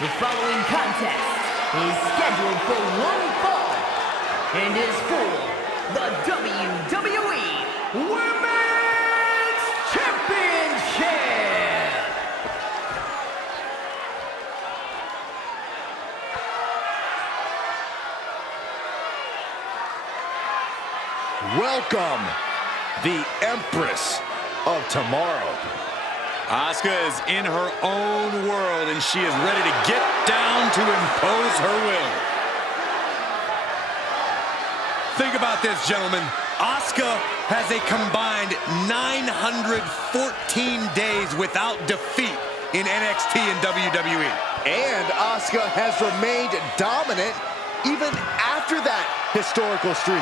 The following contest is scheduled for one fall and is for the WWE Women's Championship. Welcome, the Empress of Tomorrow. Asuka is in her own world, and she is ready to get down to impose her will. Think about this, gentlemen. Asuka has a combined 914 days without defeat in NXT and WWE. And Asuka has remained dominant even after that historical streak.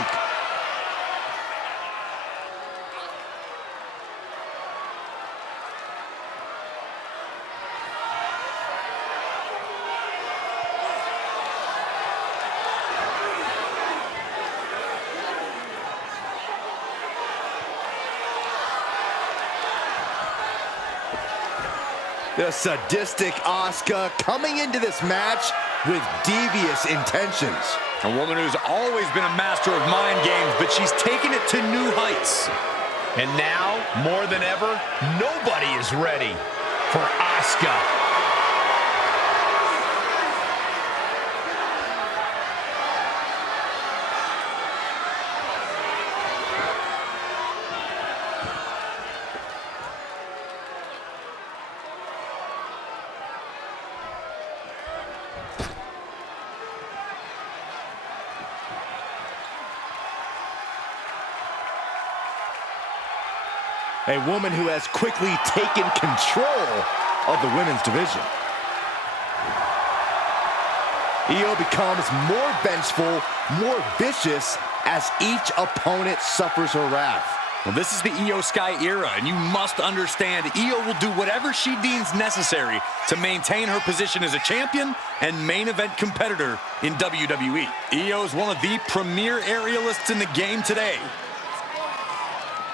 The sadistic Asuka coming into this match with devious intentions. A woman who's always been a master of mind games, but she's taken it to new heights. And now, more than ever, nobody is ready for Asuka. A woman who has quickly taken control of the women's division. Io becomes more vengeful, more vicious as each opponent suffers her wrath. Well, this is the Io Sky era, and you must understand Io will do whatever she deems necessary to maintain her position as a champion and main event competitor in WWE. Io is one of the premier aerialists in the game today.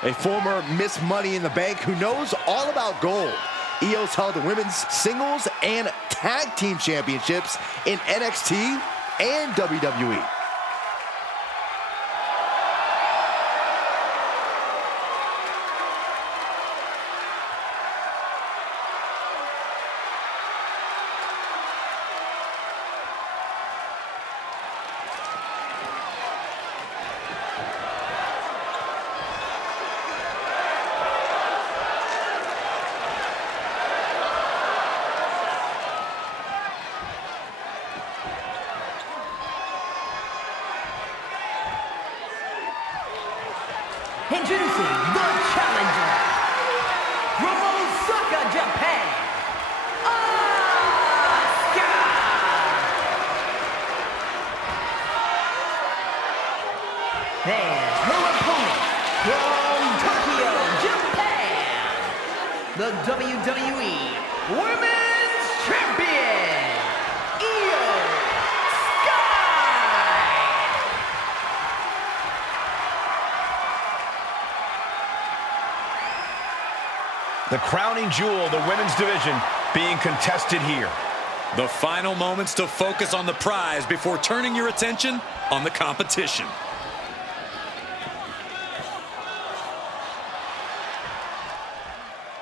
A former Miss Money in the Bank who knows all about gold. Io's held the women's singles and tag team championships in NXT and WWE. Introducing the challenger from Osaka, Japan, Asuka! And her opponent from Tokyo, Japan, the WWE Women's Champion, Io Sky! The crowning jewel of the women's division being contested here. The final moments to focus on the prize before turning your attention on the competition.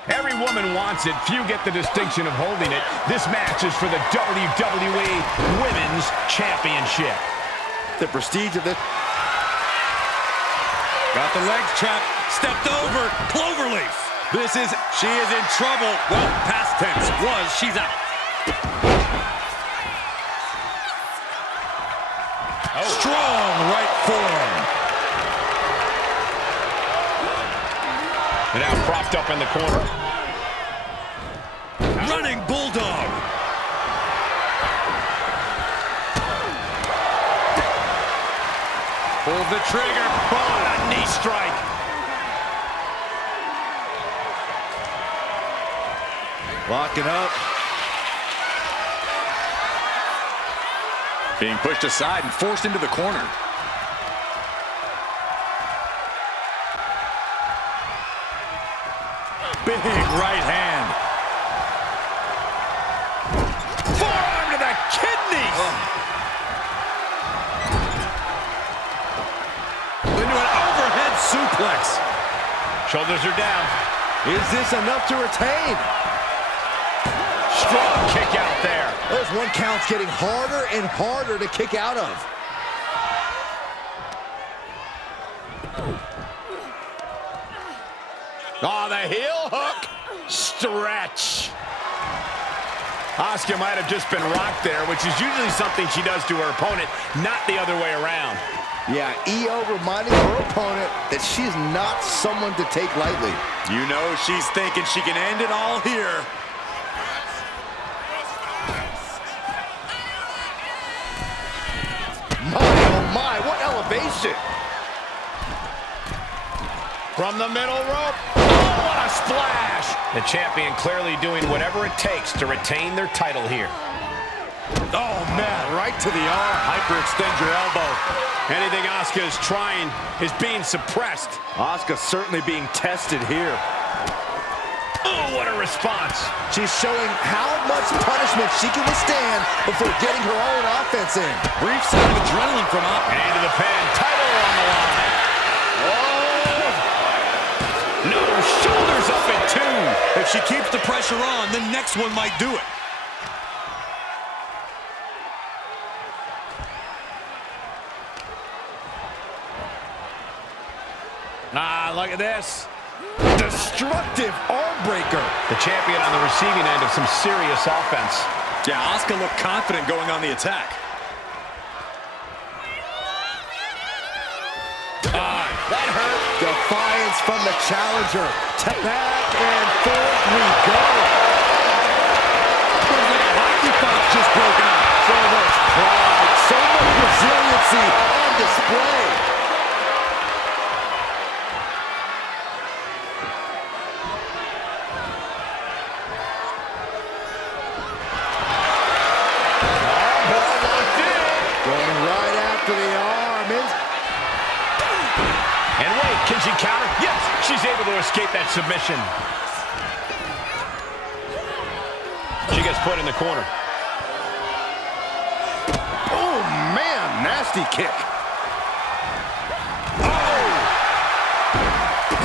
Every woman wants it. Few get the distinction of holding it. This match is for the WWE Women's Championship. The prestige of this. Got the legs trapped, stepped over, cloverleaf. She is in trouble. Well, past tense was, she's out. Oh. Strong right forearm. And now propped up in the corner. Running bulldog. Pulls the trigger. Oh, a knee strike. Locking up. Being pushed aside and forced into the corner. Big right hand. Forearm to Into an overhead suplex. Shoulders are down. Is this enough to retain? Strong kick out there. Those 1 counts getting harder and harder to kick out of. Oh, the heel hook. Stretch. Asuka might have just been rocked there, which is usually something she does to her opponent, not the other way around. Yeah, Io reminding her opponent that she's not someone to take lightly. You know she's thinking she can end it all here. My, oh my, what elevation! From the middle rope. Oh, what a splash! The champion clearly doing whatever it takes to retain their title here. Oh man, right to the arm. Hyperextend your elbow. Anything Asuka is trying is being suppressed. Asuka certainly being tested here. Oh, what a response. She's showing how much punishment she can withstand before getting her own offense in. Brief sign of adrenaline from up. And into the pin. Title on the line. Oh! No, shoulders up at 2. If she keeps the pressure on, the next one might do it. Ah, look at this. Destructive arm breaker. The champion on the receiving end of some serious offense. Yeah, Asuka looked confident going on the attack. That hurt. Defiance from the challenger. Back and forth we go. Hockey puck just broken up. So much pride, so much resiliency on display. Going right after the arm. And wait, can she counter? Yes, she's able to escape that submission. She gets put in the corner. Oh, man, nasty kick. Oh!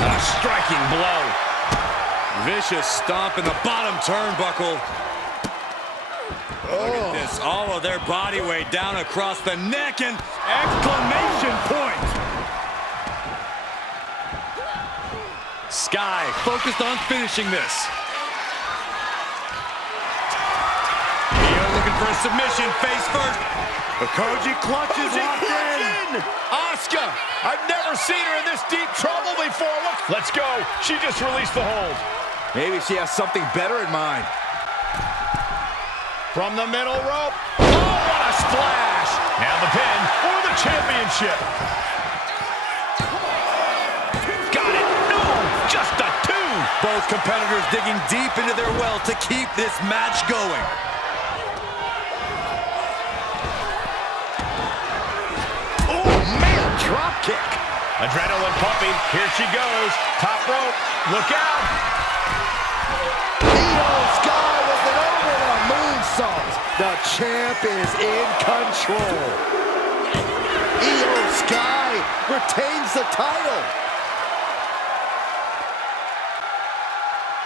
A striking blow. Vicious stomp in the bottom turnbuckle. Look at this, all of their body weight down across the neck and exclamation point. Sky focused on finishing this. Io looking for a submission, face first. Koji clutches locked in. Asuka, I've never seen her in this deep trouble before. Look, let's go. She just released the hold. Maybe she has something better in mind. From the middle rope. Oh, what a splash. Now the pin for the championship. Got it. No, just a 2. Both competitors digging deep into their well to keep this match going. Oh, man, drop kick. Adrenaline pumping. Here she goes. Top rope. Look out. Io Sky with an overarm moonsault. The champ is in control. Io Sky retains the title.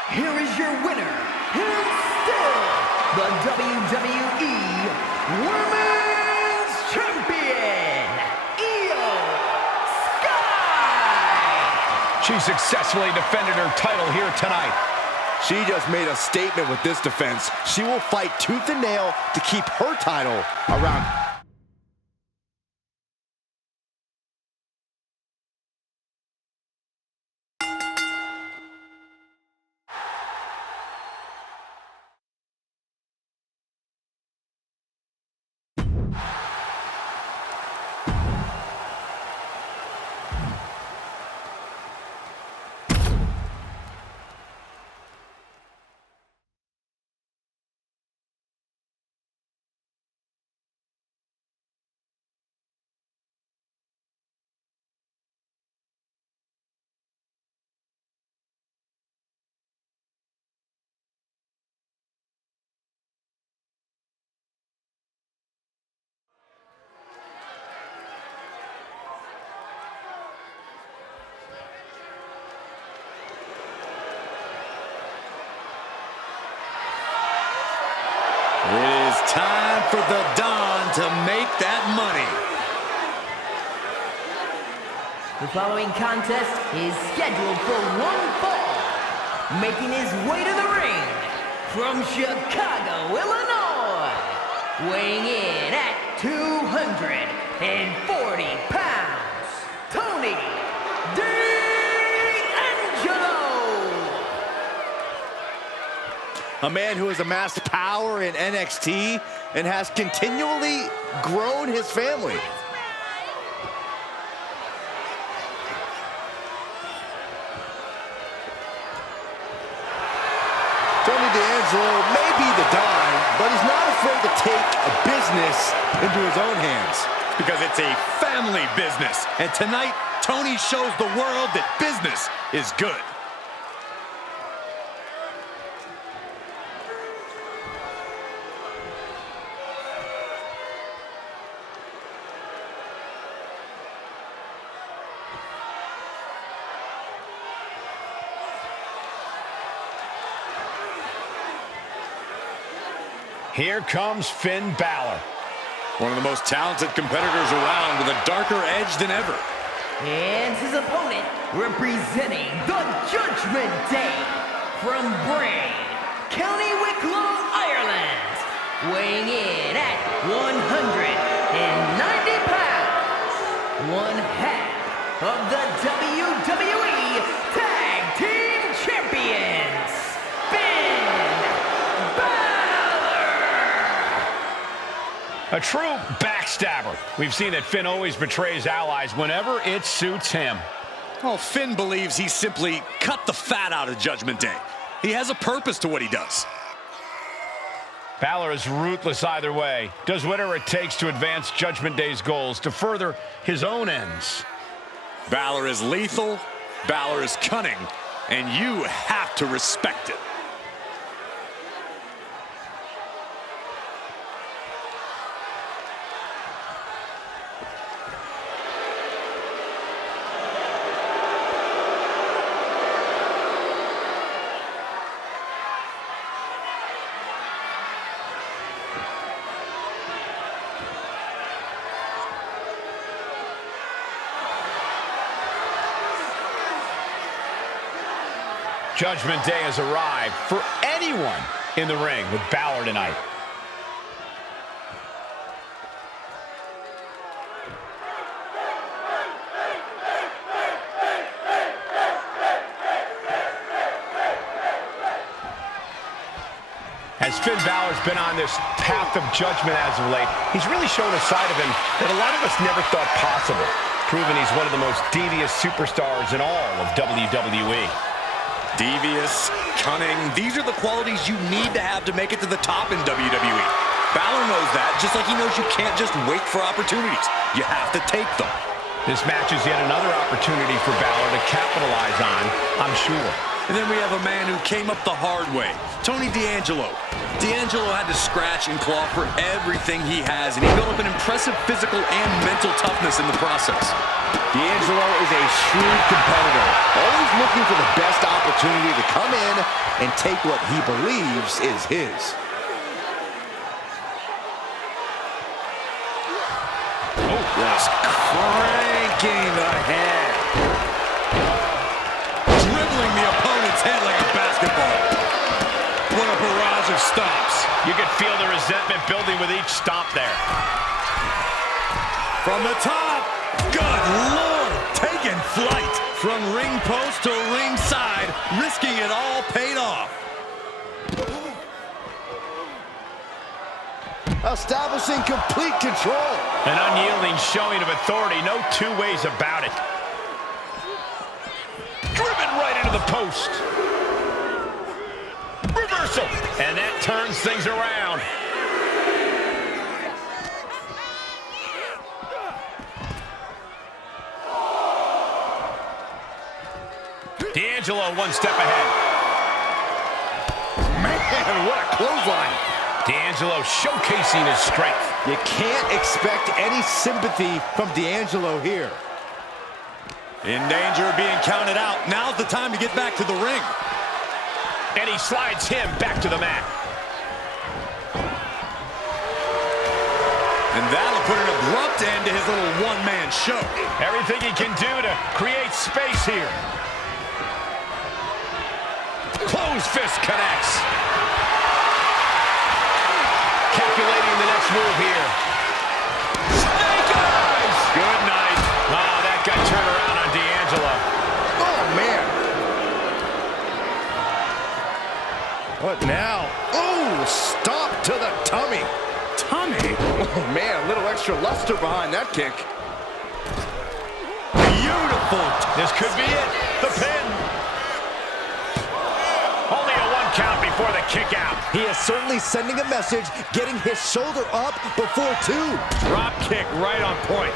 Here is your winner, and still the WWE Women's Champion, Io Sky! She successfully defended her title here tonight. She just made a statement with this defense. She will fight tooth and nail to keep her title around Time for the Don to make that money. The following contest is scheduled for one fall. Making his way to the ring from Chicago, Illinois. Weighing in at 240 pounds, Tony A man who has amassed power in NXT and has continually grown his family. Tony D'Angelo may be the Don, but he's not afraid to take a business into his own hands. Because it's a family business. And tonight, Tony shows the world that business is good. Here comes Finn Balor. One of the most talented competitors around with a darker edge than ever. And his opponent, representing the Judgment Day, from Bray, County Wicklow, Ireland, weighing in at 190 pounds, one half of the WWE Tag Team Champions, Finn Balor! A true backstabber. We've seen that Finn always betrays allies whenever it suits him. Well, Finn believes he simply cut the fat out of Judgment Day. He has a purpose to what he does. Balor is ruthless either way. Does whatever it takes to advance Judgment Day's goals, to further his own ends. Balor is lethal, Balor is cunning, and you have to respect it. Judgment Day has arrived for anyone in the ring with Balor tonight. As Finn Balor's been on this path of judgment as of late, he's really shown a side of him that a lot of us never thought possible, proving he's one of the most devious superstars in all of WWE. Devious, cunning, these are the qualities you need to have to make it to the top in WWE. Balor knows that, just like he knows you can't just wait for opportunities. You have to take them. This match is yet another opportunity for Balor to capitalize on, I'm sure. And then we have a man who came up the hard way, Tony D'Angelo. D'Angelo had to scratch and claw for everything he has, and he built up an impressive physical and mental toughness in the process. D'Angelo is a shrewd competitor, always looking for the best opportunity to come in and take what he believes is his. Oh, just cranking the head. Dribbling the opponent's head like a basketball. What a barrage of stomps. You could feel the resentment building with each stomp there. From the top, good Lord, taking flight. From ring post to ringside, risking it all paid off. Establishing complete control. An unyielding showing of authority, no two ways about it. Driven right into the post. Reversal, and that turns things around. D'Angelo one step ahead. Man, what a clothesline. D'Angelo showcasing his strength. You can't expect any sympathy from D'Angelo here. In danger of being counted out. Now's the time to get back to the ring. And he slides him back to the mat. And that'll put an abrupt end to his little one-man show. Everything he can do to create space here. Closed fist connects. Calculating the next move here. Snake eyes! Good night. Oh, that got turned around on D'Angelo. Oh, man. What now? Oh, stop to the tummy. Tummy? Oh, man, a little extra luster behind that kick. Beautiful. This could be it. The pin. Only a 1 count before the kick out. He is certainly sending a message, getting his shoulder up before 2. Drop kick right on point.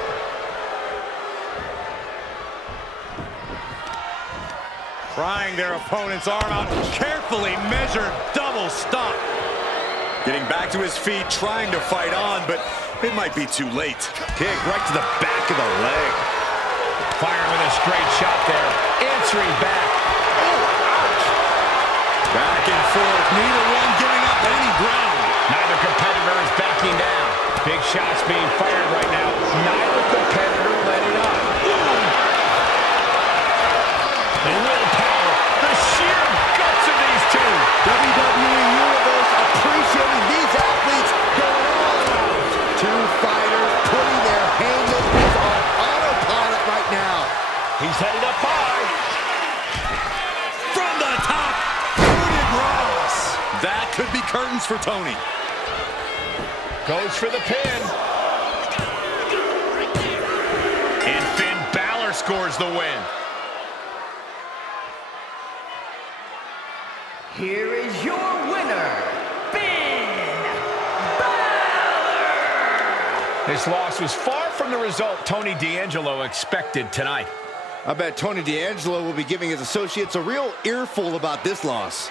Prying their opponent's arm out. Carefully measured double stop. Getting back to his feet, trying to fight on, but it might be too late. Kick right to the back of the leg. Firing with a straight shot there. Answering back. Back and forth, neither one giving up any ground. Neither competitor is backing down. Big shots being fired right now. Neither competitor let it up. The willpower, the sheer guts of these two. WWE Universe appreciating these athletes going all out. 2 fighters putting their haymakers on autopilot right now. He's headed up high. From the top, Rooted Ross. That could be curtains for Tony. Goes for the pin. And Finn Balor scores the win. Here is your winner, Finn Balor! This loss was far from the result Tony D'Angelo expected tonight. I bet Tony D'Angelo will be giving his associates a real earful about this loss.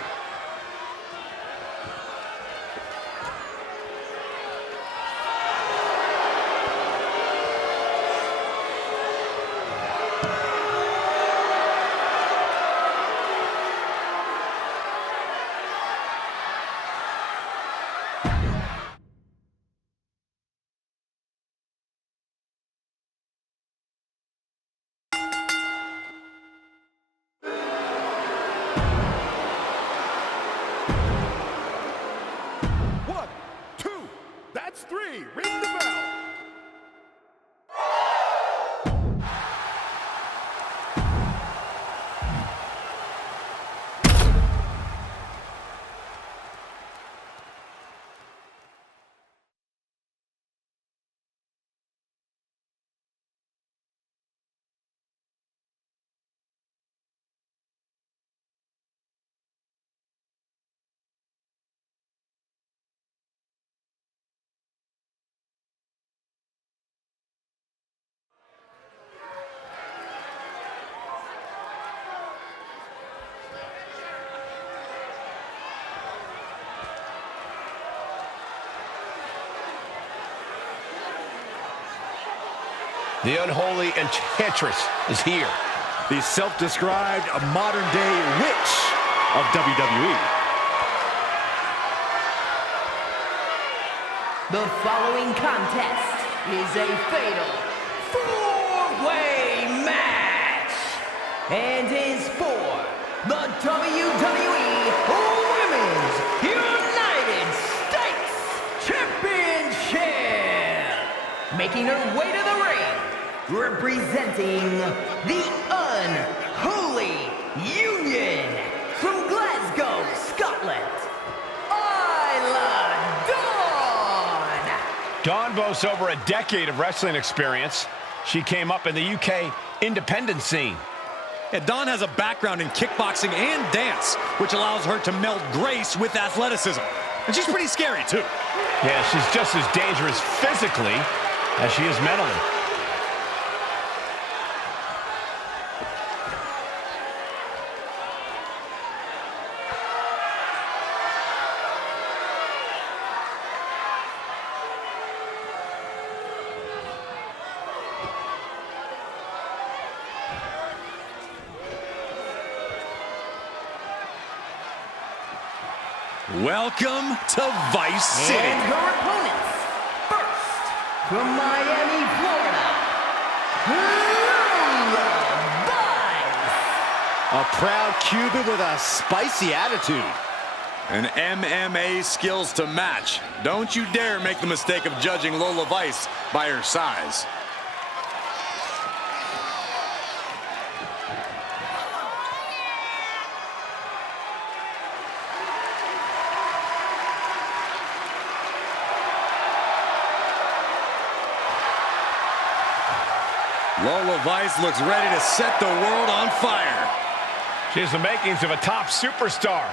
That's 3. Ring the bell. The unholy enchantress is here. The self-described modern-day witch of WWE. The following contest is a fatal 4-way match and is for the WWE Women's United States Championship. Making her way to the ring, representing the Unholy Union from Glasgow, Scotland, Isla Dawn. Dawn boasts over a decade of wrestling experience. She came up in the UK independent scene. Yeah, Dawn has a background in kickboxing and dance, which allows her to meld grace with athleticism. And she's pretty scary, too. Yeah, she's just as dangerous physically as she is mentally. Welcome to Vice City. And her opponents, first, From Miami, Florida, Lola Vice. A proud Cuban with a spicy attitude. And MMA skills to match. Don't you dare make the mistake of judging Lola Vice by her size. Lola Vice looks ready to set the world on fire. She has the makings of a top superstar.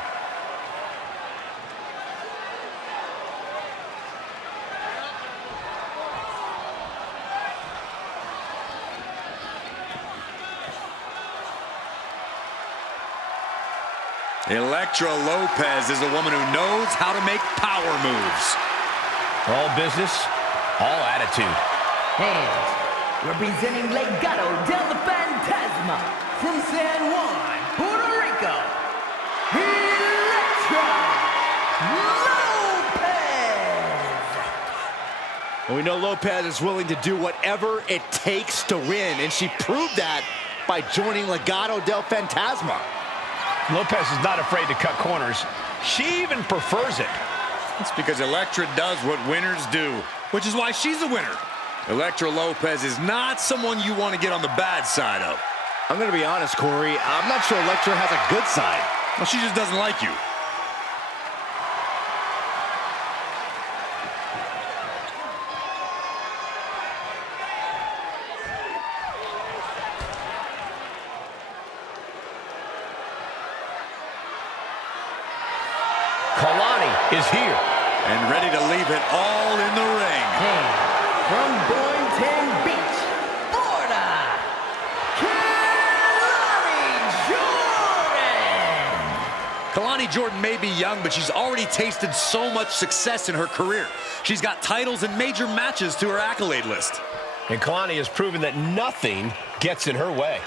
Elektra Lopez is a woman who knows how to make power moves. All business, all attitude. And representing Legado del Fantasma from San Juan, Puerto Rico, Elektra Lopez. And we know Lopez is willing to do whatever it takes to win, and she proved that by joining Legado del Fantasma. Lopez is not afraid to cut corners. She even prefers it. It's because Elektra does what winners do, which is why she's a winner. Elektra Lopez is not someone you want to get on the bad side of. I'm going to be honest, Corey. I'm not sure Elektra has a good side. Well, she just doesn't like you. Kalani is here. And ready to leave it all in the ring. And from Boynton Beach, Florida, Kalani Jordan may be young, but she's already tasted so much success in her career. She's got titles and major matches to her accolade list. And Kalani has proven that nothing gets in her way.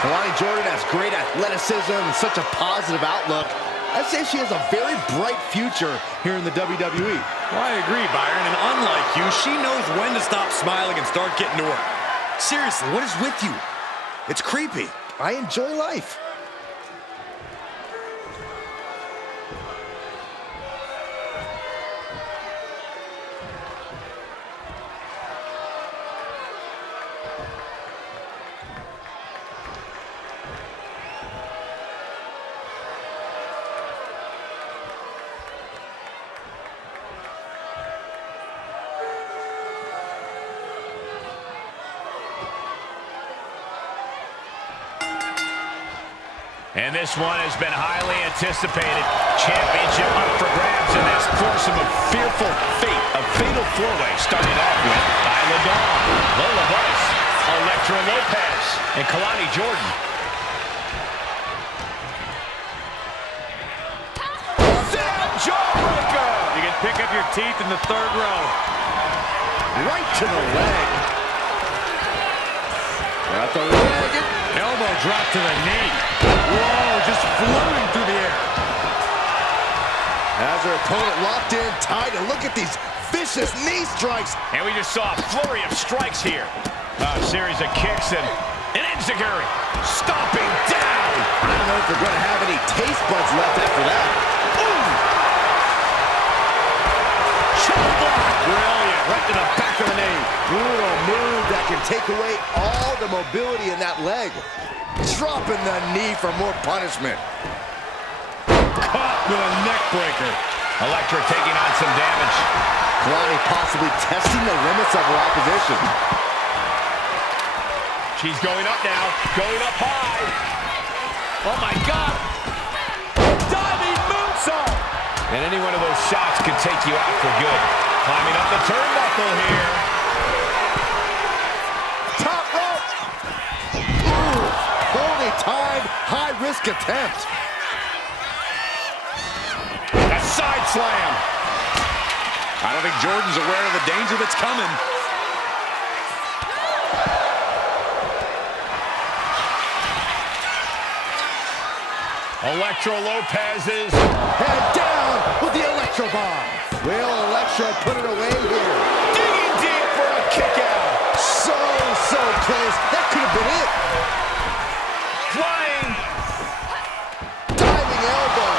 Kalani Jordan has great athleticism and such a positive outlook. I'd say she has a very bright future here in the WWE. Well, I agree, Byron, and unlike you, she knows when to stop smiling and start getting to work. Seriously, what is with you? It's creepy. I enjoy life. And this one has been highly anticipated. Championship up for grabs in this foursome of fearful fate. A fatal four-way starting off with Isla Dawn, Lola Vice, Elektra Lopez, and Kalani Jordan. Jawbreaker! You can pick up your teeth in the third row. Right to the leg. Got the leg. Elbow drop to the knee. Whoa, just floating through the air. As her opponent locked in tight, and look at these vicious knee strikes. And we just saw a flurry of strikes here. A series of kicks and an enziguri. Stomping down. I don't know if they're going to have any taste buds left after that. Ooh. Choke block. Brilliant. Right to the back of the knee. Brutal move that can take away all the mobility in that leg. Dropping the knee for more punishment. Caught with a neck breaker. Elektra taking on some damage. Kalani possibly testing the limits of her opposition. She's going up now. Going up high. Oh, my God. Diving moonsault. And any one of those shots can take you out for good. Climbing up the turnbuckle here. Top rope. Ooh, poorly timed, high-risk attempt. A side slam. I don't think Jordan's aware of the danger that's coming. Electro Lopez is head down with the Electro Bomb. Will Electra put it away here? digging deep for a kick out. So close. That could have been it. Flying. Diving elbow.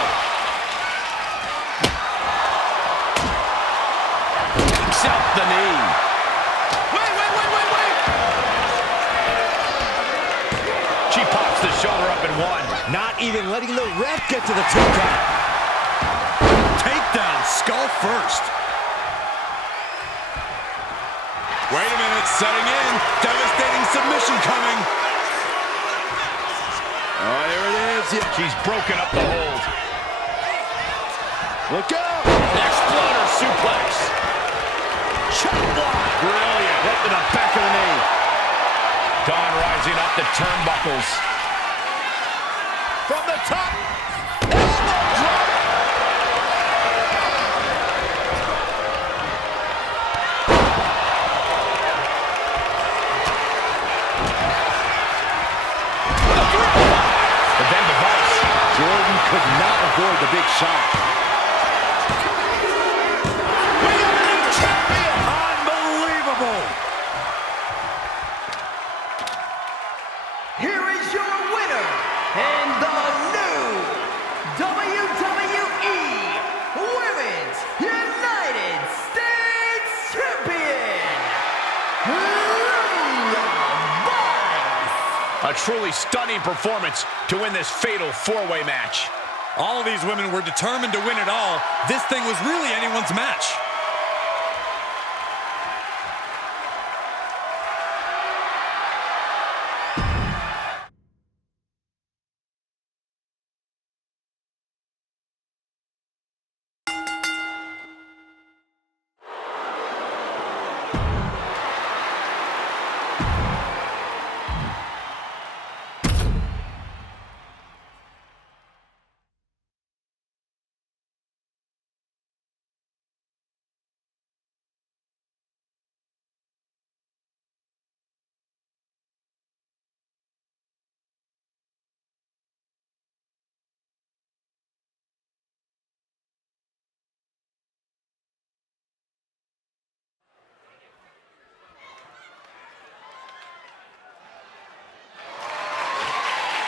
Kicks out the knee. Wait. She pops the shoulder up in one. Not even letting the ref get to the 2 count. Takedown, skull first. Wait a minute, setting in. Devastating submission coming. Oh, there it is. Yeah. She's broken up the hold. Look out. Exploder suplex. Chop block. Brilliant. Hit to the back of the knee. Dawn rising up the turnbuckles. From the top. Elbow drop. But then device. Jordan could not avoid the big shot. We got a new champion. Unbelievable. Here is your winner, and the new WWE Women's United States Champion, Lula Vice. A truly stunning performance to win this fatal four-way match. All of these women were determined to win it all. This thing was really anyone's match.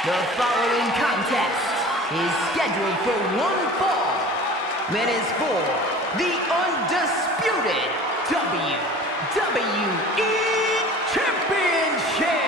The following contest is scheduled for one fall and is for the undisputed WWE Championship.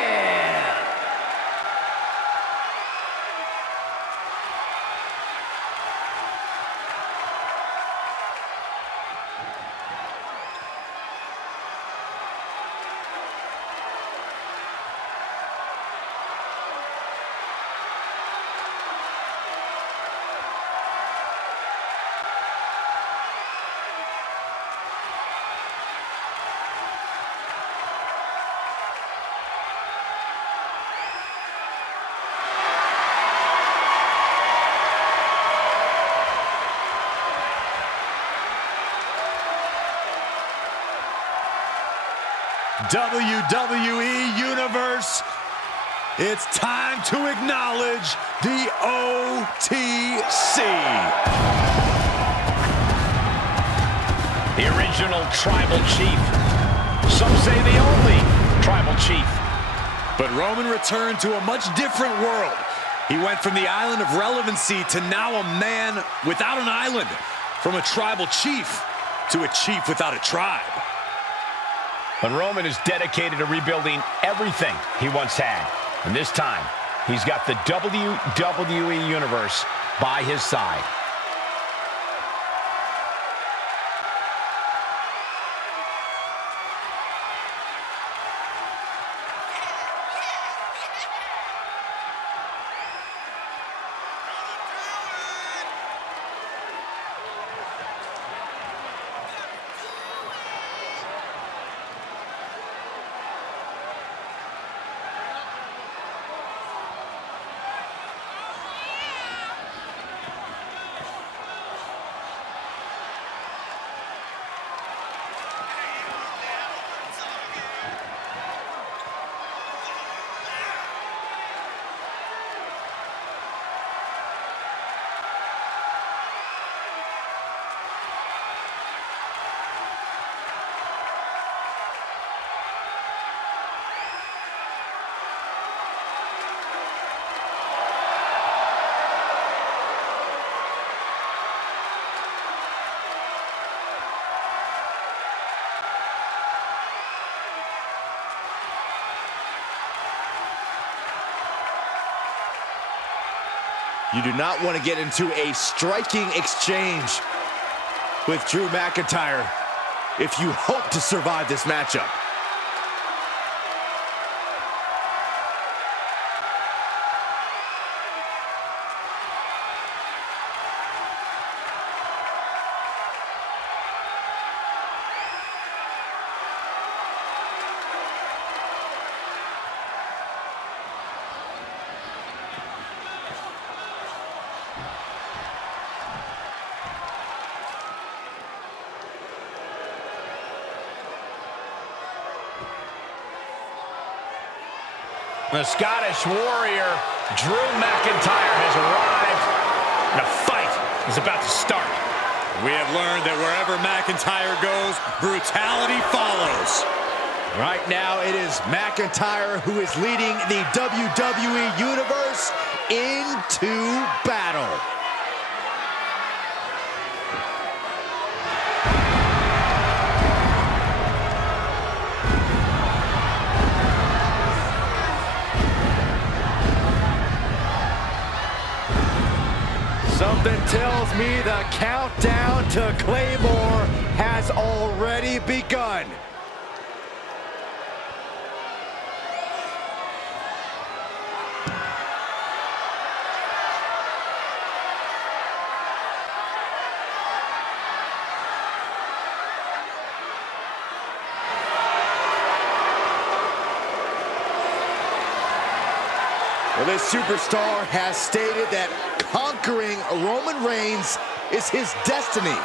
WWE Universe, it's time to acknowledge the OTC. The original Tribal Chief. Some say the only Tribal Chief. But Roman returned to a much different world. He went from the island of relevancy to now a man without an island. From a tribal chief to a chief without a tribe. But Roman is dedicated to rebuilding everything he once had. And this time, he's got the WWE Universe by his side. You do not want to get into a striking exchange with Drew McIntyre if you hope to survive this matchup. The Scottish Warrior, Drew McIntyre, has arrived, and a fight is about to start. We have learned that wherever McIntyre goes, brutality follows. Right now, it is McIntyre who is leading the WWE Universe into battle. Something tells me the countdown to Claymore has already begun. Well, this superstar has stated that conquering Roman Reigns is his destiny.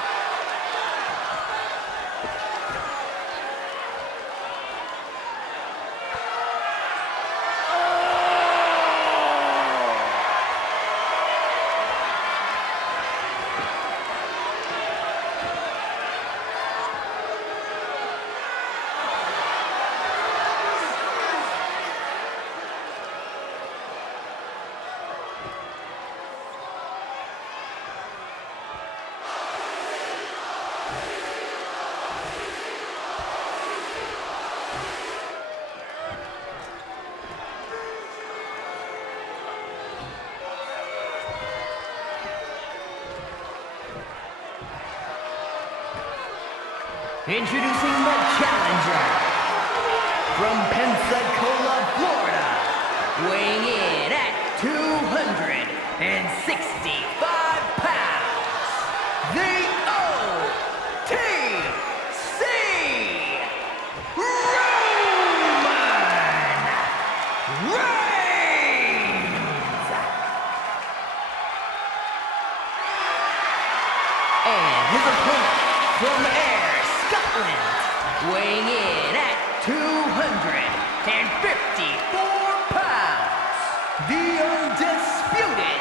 Introducing the challenger from Pensacola, Florida, weighing in at 265 pounds, the OTC Roman Reigns. And his opponent from Scotland, weighing in at 254 pounds, the undisputed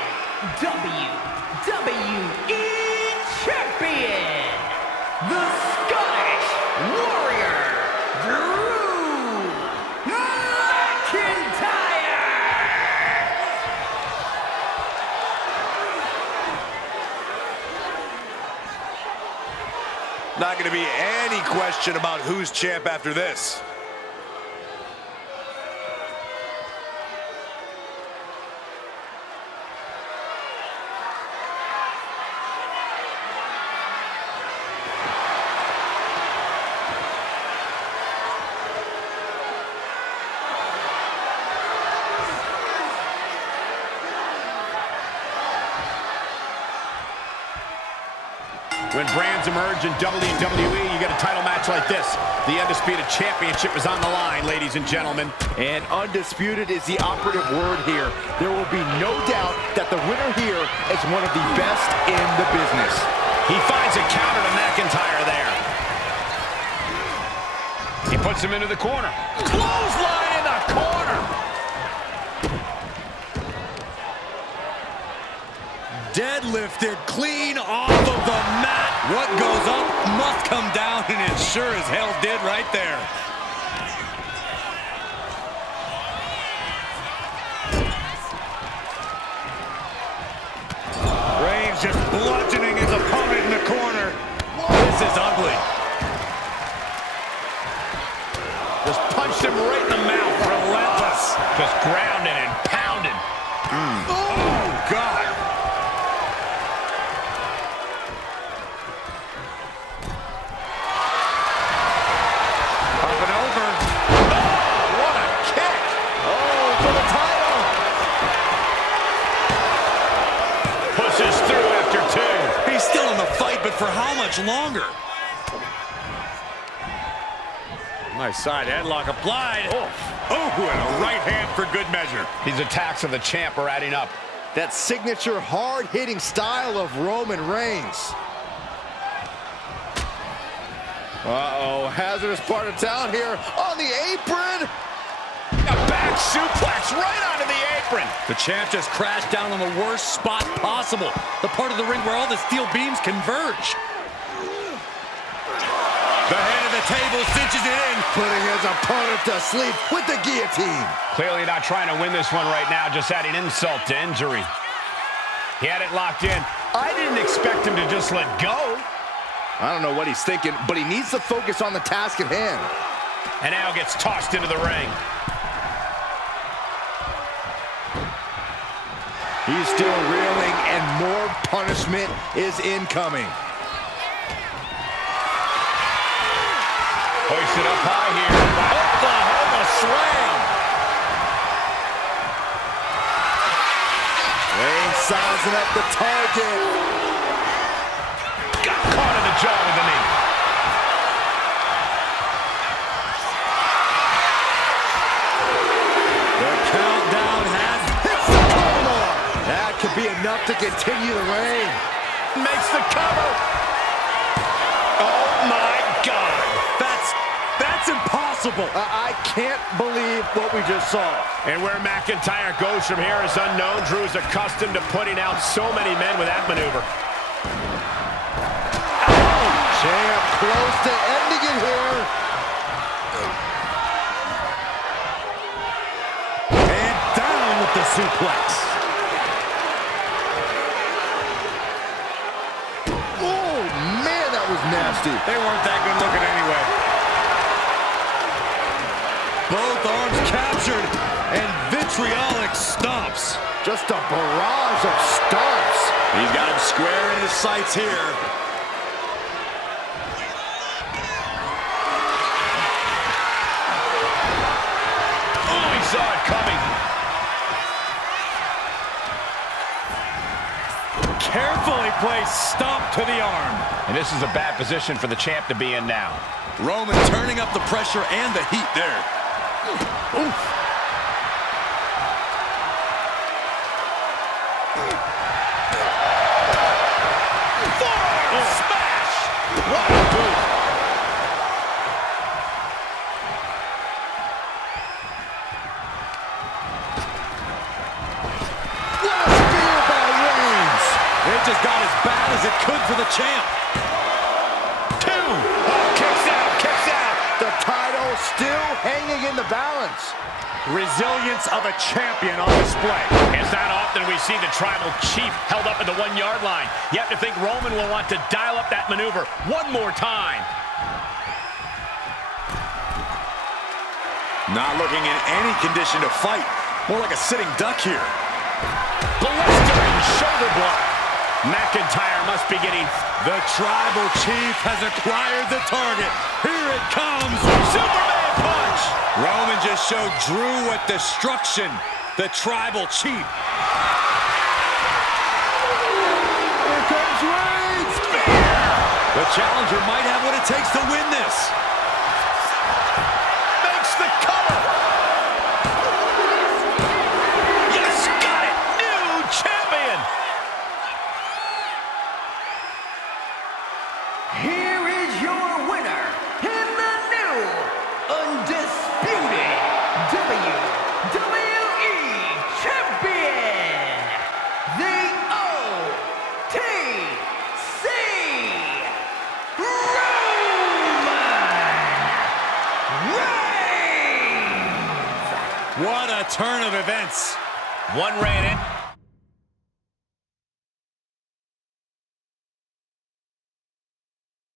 WWE Champion, the Scottish Warrior, Drew McIntyre! Not going to be any question about who's champ after this. When brands emerge in WWE, you get a title match like this. The Undisputed Championship is on the line, ladies and gentlemen. And undisputed is the operative word here. There will be no doubt that the winner here is one of the best in the business. He finds a counter to McIntyre there. He puts him into the corner. Clothesline in the corner. Deadlifted clean off of the mat. What goes up must come down, and it sure as hell did right there. Reigns just bludgeoning his opponent in the corner. This is ugly. Just punched him right in the mouth. Relentless. Just grounding and pounding. Oh, God. for how much longer? Nice side headlock applied. Oh, and a right hand for good measure. These attacks of the champ are adding up. That signature hard-hitting style of Roman Reigns. Uh-oh, hazardous part of town here on the apron. A back suplex right onto the apron. The champ just crashed down on the worst spot possible. The part of the ring where all the steel beams converge. The head of the table cinches it in. Putting his opponent to sleep with the guillotine. Clearly not trying to win this one right now, just adding insult to injury. He had it locked in. I didn't expect him to just let go. I don't know what he's thinking, but he needs to focus on the task at hand. And now gets tossed into the ring. He's still reeling, and more punishment is incoming. Hoisted up high here. Oklahoma slam. Reigns sizing up the target. Got caught in the jaw with the knee. The countdown has Hits the Claymore. That could be enough to continue the reign. Makes the cover. Oh my God. That's impossible. I can't believe what we just saw. And where McIntyre goes from here is unknown. Drew's accustomed to putting out so many men with that maneuver. Champ close to ending it here. And down with the suplex. Oh, man, that was nasty. They weren't that good looking anyway. Both arms captured and vitriolic stomps. Just a barrage of stomps. He's got him square in his sights here. Oh, he saw it coming. Carefully placed stomp to the arm. And this is a bad position for the champ to be in now. Roman turning up the pressure and the heat there. Oof. Forearm smash! What a boot! What a spear by Reigns. It just got as bad as it could for the champ. Two! Oh, kicks out, kicks out! The title still hanging in the balance. Resilience of a champion on display. It's not often we see the tribal chief held up at the 1 yard line. You have to think Roman will want to dial up that maneuver one more time. Not looking in any condition to fight. More like a sitting duck here. Blistering shoulder block. McIntyre must be getting... The tribal chief has acquired the target. Here it comes. Superman punch! Roman just showed Drew what destruction the tribal chief. Here comes Reigns. The challenger might have what it takes to win this. Makes the cover! Yes, got it! New champion! Here is your winner, in the new, undisputed WWE Champion, the OTC Roman Reigns. What a turn of events. One ran in,